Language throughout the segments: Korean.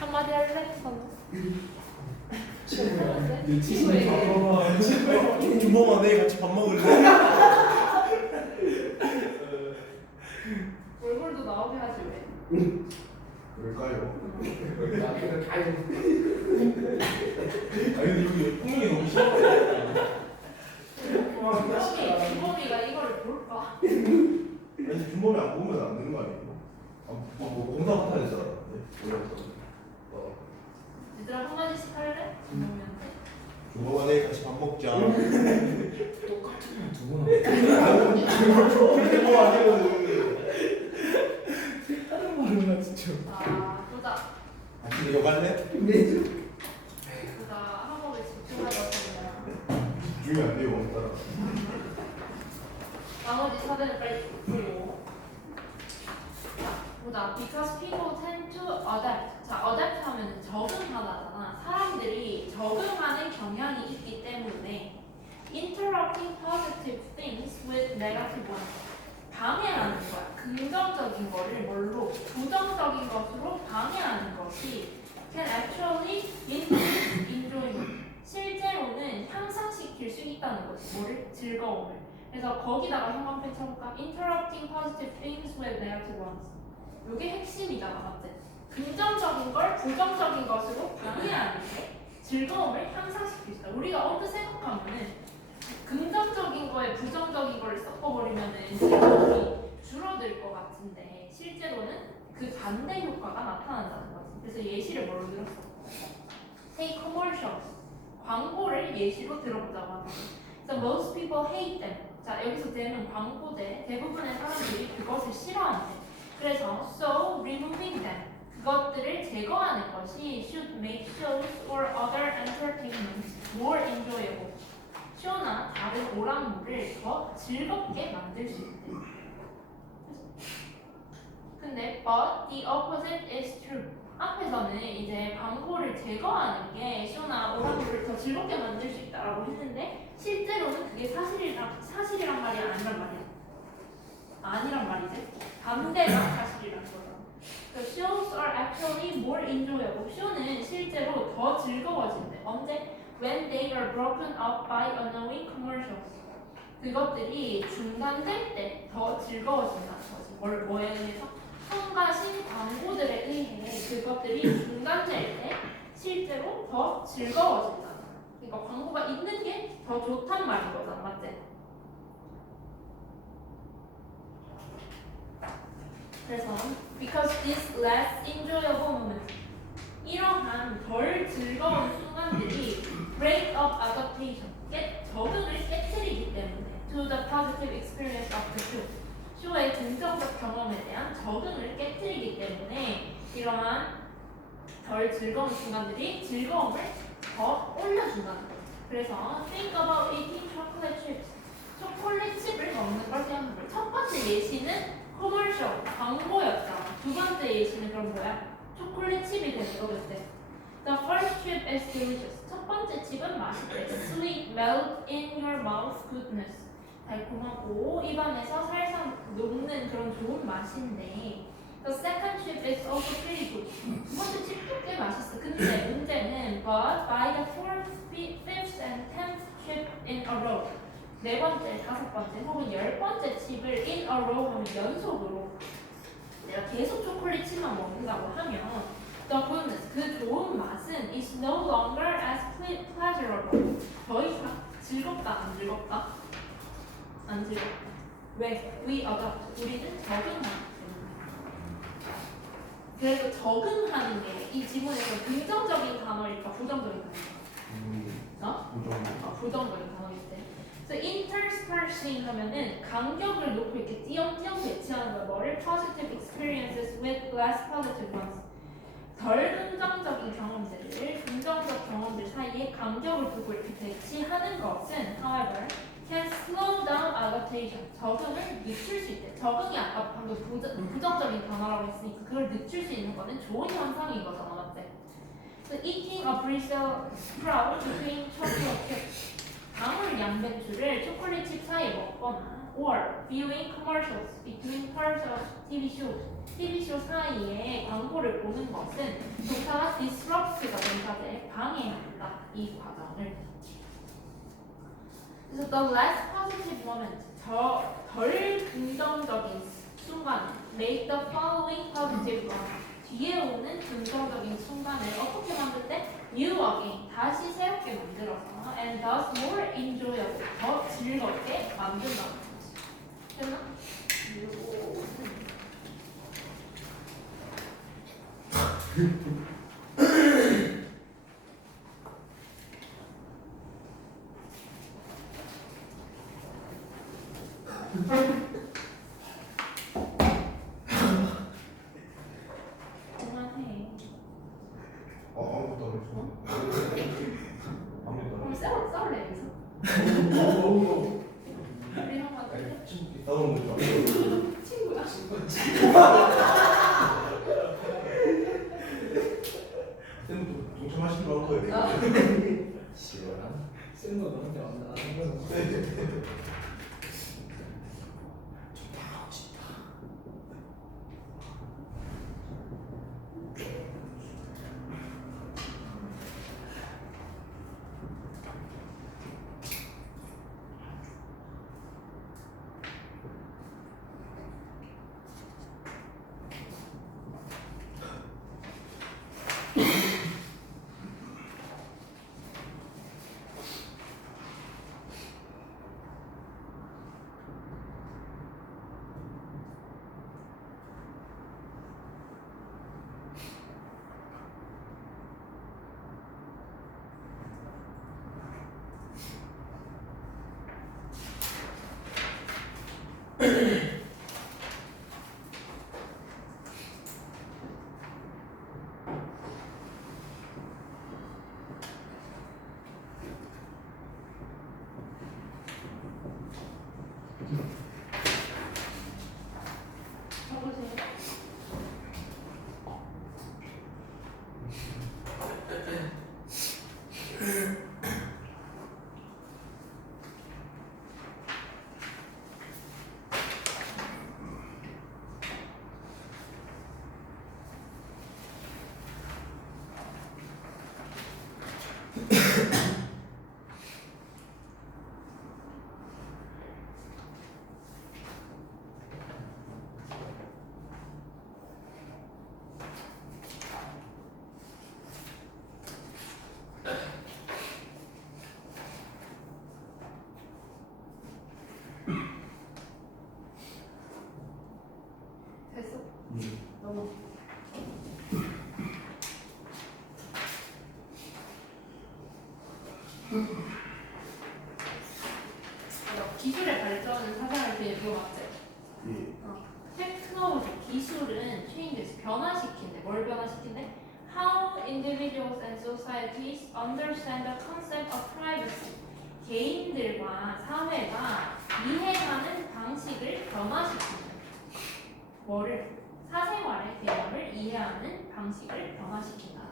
한마디 할래? 선우? 내 친구야. 준범아 내일 같이 밥 먹을래? 얼굴도 나오게 하지 왜? 그럴까요? 아니 여기 풍경이 너무 심하다. 주범이가 이거를 볼까? 아니 준범이 안 보면 안 되는 거 아니에요? 뭐 공사 못하는 줄 알았는데. 얘들아 한마디씩 할래? 그러면 돼. 준범아 내일 같이 밥 먹자. 똑같은 두번 준범 아니거든. 다른 말은 나 진짜. 보자. 같이 내려갈래? 보자. 학업에 집중하자. 집중이 안 돼요 오늘따라. 나머지 사대는 빨리 풀고. 자, 보자. Because people tend to adapt. 자, adapt 하면 적응하다잖아. 사람들이 적응하는 경향이 있기 때문에 interrupting positive things with negative ones. 방해하는 거야. 긍정적인 거를 뭘로? 부정적인 것으로 방해하는 것이 can actually increase enjoyment. 실제로는 향상시킬 수 있다는 거지. 뭐를? 즐거움을. 그래서 거기다가 형광펜 쳐볼까? Interrupting positive things with negative ones. 이게 핵심이잖아, 맞지? 긍정적인 걸 부정적인 것으로 방해하는 게 즐거움을 향상시킬 수 있다. 우리가 언뜻 생각하면은 긍정적인 거에 부정적인 거를 섞어버리면은 즐거움이 줄어들 것 같은데 실제로는 그 반대 효과가 나타난다는 거지. 그래서 예시를 뭘로 들었어? Say commercials. 광고를 예시로 들어보자고 하자. So most people hate them. 자, 여기서 them은 광고제. 대부분의 사람들이 그것을 싫어한대. 그래서 so removing them. 그것들을 제거하는 것이 should make shows or other entertainment more enjoyable. 쇼나 다른 오락물을 더 즐겁게 만들 수 있대. 근데 but the opposite is true. 앞에서는 이제 광고를 제거하는 게 쇼나 오락물을 더 즐겁게 만들 수 있다라고 했는데 실제로는 그게 사실이란 말이 아니란 말이야. 아니란 말이지. 반대가 사실이란 거야. So shows are actually more enjoyable. 쇼는 실제로 더 즐거워진대. 언제? When they are broken up by annoying commercials. 그것들이 중단될 때 더 즐거워진다는 거지. 뭐에 의해서? 성가신 광고들에 의해 그것들이 중단될 때 실제로 더 즐거워진다. 그러니까 광고가 있는 게 더 좋단 말인 거잖아, 맞지? 그래서 because this less enjoyable moment, 이러한 덜 즐거운 순간들이 break up adaptation, 적응을 깨트리기 때문에 to the positive experience of the show, 쇼의 긍정적 경험에 대한 적응을 깨트리기 때문에 이러한 덜 즐거운 순간들이 즐거움을 더 올려준다는 거죠. 그래서 think about eating chocolate chips. 초콜릿 칩을 먹는 걸 생각해보세요. 첫 번째 예시는 커머셜, 광고였잖아. 두 번째 예시는 그럼 뭐야? 초콜릿 칩이 되는 거 그때. The first chip is delicious. 첫 번째 칩은 맛있대. Sweet, melt in your mouth goodness. 달콤하고 입안에서 살살 녹는 그런 좋은 맛인데 The second chip is also pretty good. 두 번째 칩도 꽤 맛있어. 근데 문제는 But by the fourth, fifth, and tenth chip in a row, 네 번째, 다섯 번째 혹은 열 번째 칩을 in a row 하면 연속으로 내가 계속 초콜릿 칩만 먹는다고 하면 The goodness, 그 좋은 맛은 is no longer as pleasurable. 더 이상 즐겁다, 안 즐겁다? 안 즐겁다. 왜? We adopt. 우리는 적응하기 때문에. 그래서 적응하는 게 이 지문에서 긍정적인 단어일까 부정적인 단어일까? 부정적인 단어일 때. 그래서 interspersing 하면은 간격을 놓고 이렇게 띄엄띄엄 배치하는 거야. 뭐를? Positive experiences with less positive ones. 덜 긍정적인 경험들을 긍정적 경험들 사이에 간격을 두고 이렇게 배치하는 것은 however can slow down adaptation. 적응을 늦출 수 있대. 적응이 아까 방금 부정적인 단어라고 했으니까 그걸 늦출 수 있는 거는 좋은 현상인 거잖아, 맞지? So eating a bristle sprout between chocolate chips. 방울 양배추를 초콜릿 칩 사이에 먹거나 or viewing commercials between parts of TV shows. TV 쇼 사이에 광고를 보는 것은 동사가 disrupt가 동사인데 방해한다 이 과정을. 그래서 the less positive moment 덜 긍정적인 순간 make the following positive one 뒤에 오는 긍정적인 순간을 어떻게 만든대? new again 다시 새롭게 만들어서 and thus more enjoyable 더 즐겁게 만든다는 거지. 됐나? 그만해. 아무것도 안 했어. 아무것도 안 그럼 했어. 싸울래 여기서? 우리 한번 아니, 할래? 싸우는 거죠. 친구야? 쌤도 동참하시기로 한 거예요. 시원한 쌤도 너한테 왔나? 적으세요. 됐어? 너무. 기술의 발전은 사상을 되게 물어봤지. 예. 테크놀로지 기술은 changes 변화시킨대. 뭘 변화시킨대? How individuals and societies understand the concept of privacy. 개인들과 사회가 이해하는 방식을 변화시킨다. 뭐를? 사생활의 개념을 이해하는 방식을 변화시킨다.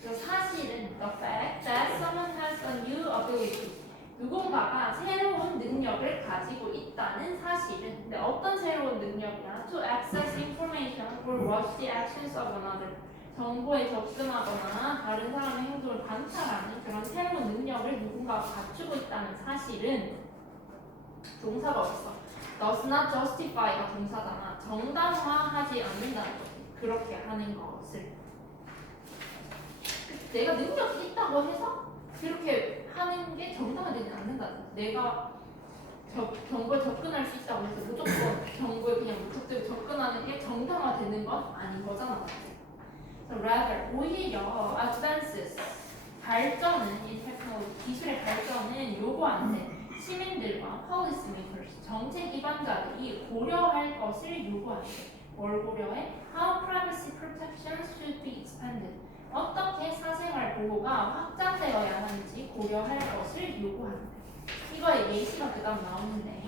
그래서 사실은 the fact that someone has a new ability. 누군가가 새로운 능력을 가지고 있다는 사실은 근데 어떤 새로운 능력이야? To access information or watch the actions of another. 정보에 접근하거나 다른 사람의 행동을 관찰하는 그런 새로운 능력을 누군가가 갖추고 있다는 사실은 동사가 없어. does not justify가 동사잖아. 정당화하지 않는다는 거지. 그렇게 하는 것을. 내가 능력이 있다고 해서 그렇게 하는 게 정당화되지 않는다는 거지. 내가 정보에 접근할 수 있다고 해서 무조건 정보에 그냥 무턱대고 접근하는 게 정당화되는 건 아닌 거잖아. So rather, 오히려 advances, 발전은 이 테크놀로지, 기술의 발전은 요구하는데 시민들과 policy makers, 정책 기관자들이 고려할 것을 요구하는데 뭘 고려해? How privacy protections should be expanded. 어떻게 사생활 보호가 확장되어야 하는지 고려할 것을 요구하는데 이거의 예시가 그 다음 나오는데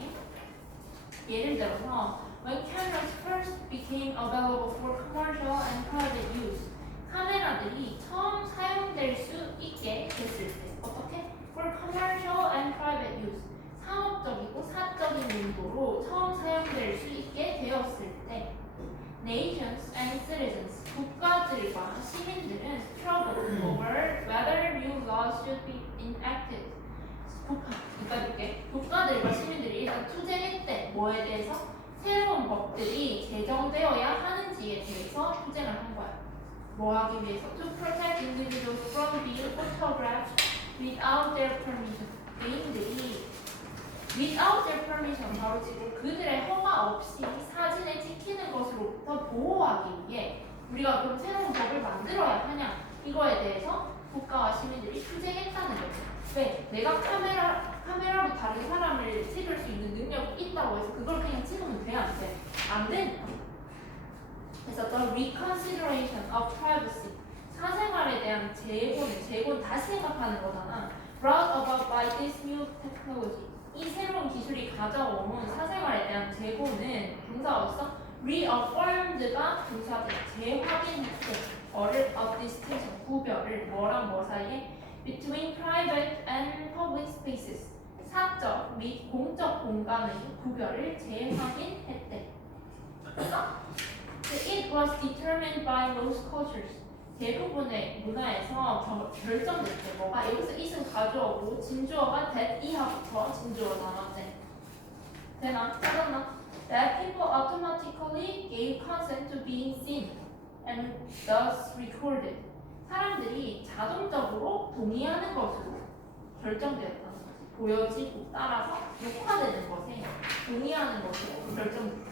예를 들어서 When cameras first became available for commercial and private use 카메라들이 처음 사용될 수 있게 됐을 때 어떻게? For commercial and private use 상업적이고 사적인 nations and citizens 국가들과 시민들은 struggle over whether new laws should be enacted. 국가들과 시민들이 일단 투쟁했대. 뭐에 대해서? 새로운 법들이 제정되어야 하는지에 대해서 투쟁을 한 거야. 뭐 하기 위해서? To protect individuals from being photographed without their permission. 개인들이 without their permission 바로 지금 그들의 허가 없이 사진을 찍히는 것으로부터 보호하기 위해 우리가 그럼 새로운 법을 만들어야 하냐? 이거에 대해서 국가와 시민들이 투쟁했다는 거죠. 왜? 내가 카메라로 다른 사람을 찍을 수 있는 능력이 있다고 해서 그걸 그냥 찍으면 돼? 안 돼? 안 된다. 그래서 the reconsideration of privacy 사생활에 대한 재고는 다시 생각하는 거잖아. brought about by this new technology 이 새로운 기술이 가져온 사생활에 대한 재고는 동사였어? reaffirmed가 동사들 재확인했대. 어를 of distinction 구별을 뭐랑 뭐 사이에 between private and public spaces 사적 및 공적 공간의 구별을 재확인했대. It was determined by most cultures. 대부분의 문화에서 결정됐대. 뭐가 여기서 it은 가져오고 진주어가 that 이하부터 진주어 나왔대. 되나? 찾았나? That people automatically gave consent to being seen and thus recorded. 사람들이 자동적으로 동의하는 것으로 결정되었다는 거지. 보여지고 따라서 녹화되는 것에 동의하는 것으로 결정됐다.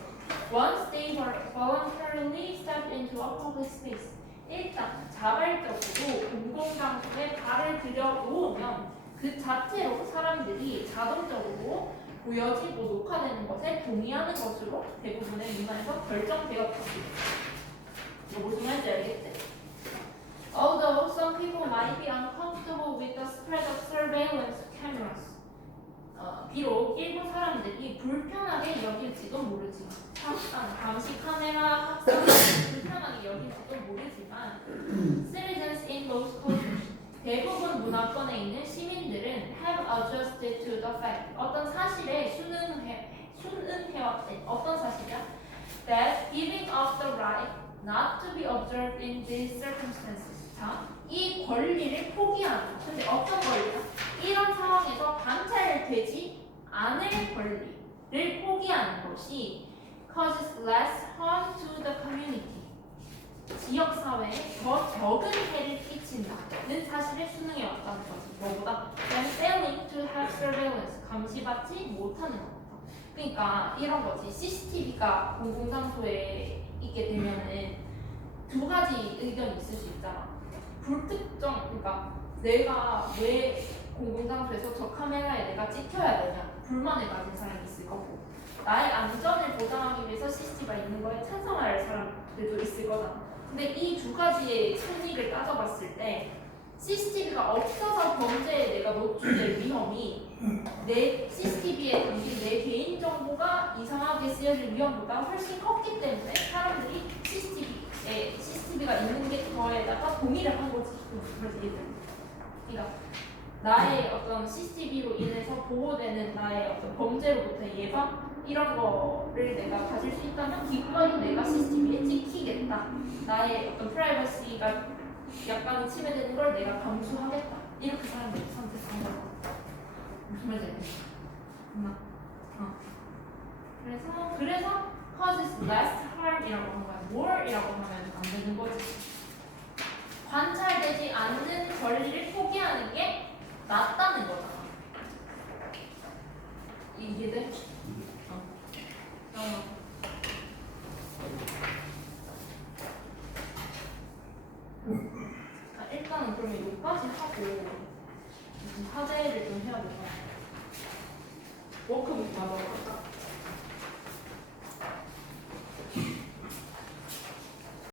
Once they voluntarily stepped into a public space. 일단 자발적으로 공공장소에 발을 들여놓으면 그 자체로 사람들이 자동적으로 보여지고 녹화되는 것에 동의하는 것으로 대부분의 문화에서 결정되었다. 이거 무슨 말인지 알겠지? Although some people might be uncomfortable with the spread of surveillance cameras. 비록 일부 사람들이 불편하게 여길지도 모르지만 감시 카메라 합성을 불편하게 여길지도 모르지만 citizens in most cultures 대부분 문화권에 있는 시민들은 have adjusted to the fact 어떤 사실에 순응해왔대. 어떤 사실이야? That giving up the right not to be observed in these circumstances 자, 이 권리를 포기하는 근데 어떤 권리야? 이런 상황에서 관찰되지 않을 권리를 포기하는 것이 causes less harm to the community 지역 사회에 더 적은 해를 끼친다는 사실에 순응해 왔다는 거지. 뭐보다 than failing to have surveillance 감시받지 못하는 것보다. 그러니까 이런 거지. CCTV가 공공장소에 있게 되면은 두 가지 의견이 있을 수 있잖아. 불특정, 그러니까 내가 왜 공공장소에서 저 카메라에 내가 찍혀야 되냐 불만을 가진 사람이 있을 거고 나의 안전을 보장하기 위해서 CCTV가 있는 거에 찬성할 사람들도 있을 거잖아. 근데 이 두 가지의 순위를 따져봤을 때 CCTV가 없어서 범죄에 내가 노출될 위험이 내 CCTV에 담긴 내 개인정보가 이상하게 쓰여질 위험보다 훨씬 컸기 때문에 사람들이 CCTV가 있는 게 저에다가 동의를 한 거지. 그래서 그러니까 나의 어떤 CCTV로 인해서 보호되는 나의 어떤 범죄로부터 예방 이런 거를 내가 가질 수 있다면 기꺼이 내가 CCTV에 찍히겠다. 나의 어떤 프라이버시가 약간 침해되는 걸 내가 감수하겠다. 이렇게 사람들이 선택한 거야. 무슨 말인지 알겠나? 그래서 causes less harm이라고 한 거야. more이라고 하면 안 되는 거지. 관찰되지 않는 권리를 포기하는 게 낫다는 거잖아. 이해돼? 일단은 그러면 여기까지 하고 사제를 좀 해야 되나? 워크북 받아볼까?